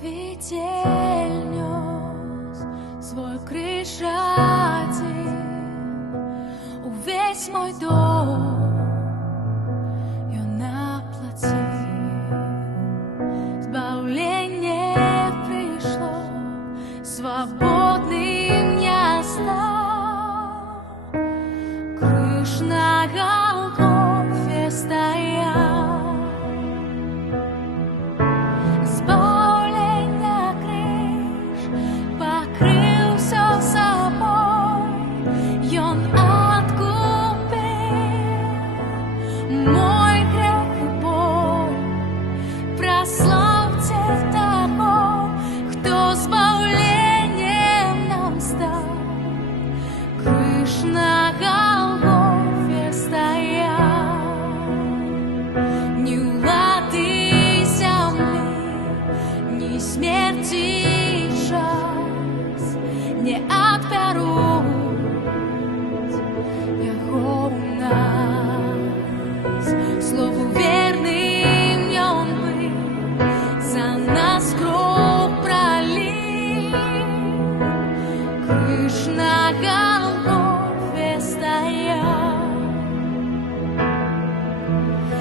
Правитель нес свой крещатель, увесь мой дом и он оплатил. Избавление пришло, свободным я стал. Крыш на Голгофе стоял. Избавление крыш покрыл все собой, и он откупил мой грех и боль. Прославьте того, кто избавлением нам стал. Крыш на Голгофе стоял. Ни улады земли, ни смерти час не отберут его у нас. Слову верным он был, за нас кровь пролил. Крыш на Голгофе стоял.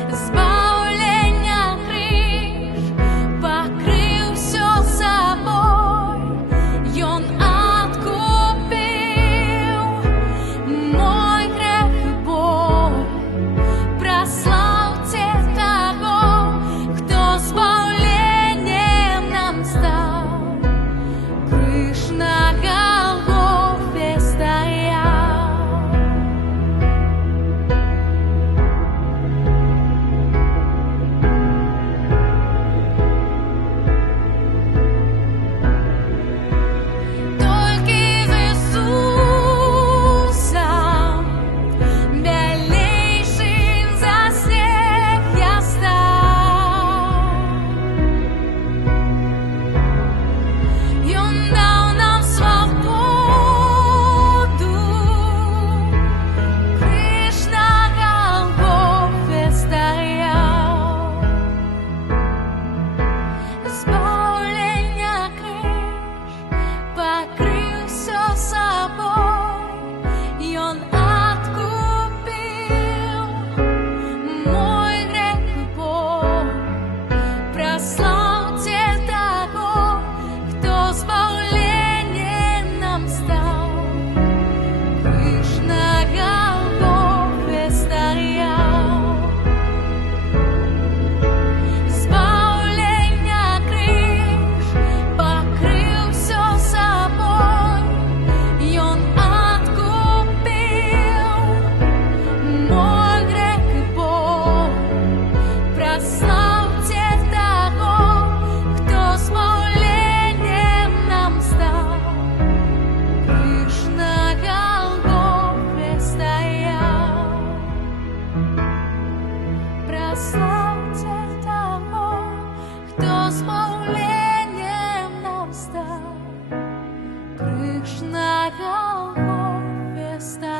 Избавление крыш покрыл все собой, и он откупил мой грех и боль. Прославьте того, кто избавлением нам стал. Крыш на Голгофе стоял. Только из Иисуса, белейшим за всех я стал. И он дал нам свободу. Крыш на Голгофе стоял. Избавление крыш покрыл все собой, и он откупил мой грех и боль. Прославьте того, кто избавлением нам стал. Крыш на Голгофе стоял. Избавление крыш покрыл все собой, и он откупил мой грех и боль. Прославьте того, кто избавлением нам стал. Крыш на Голгофе стоял. Прославьте того, кто избавлением нам стал. Крыш на Голгофе стоял.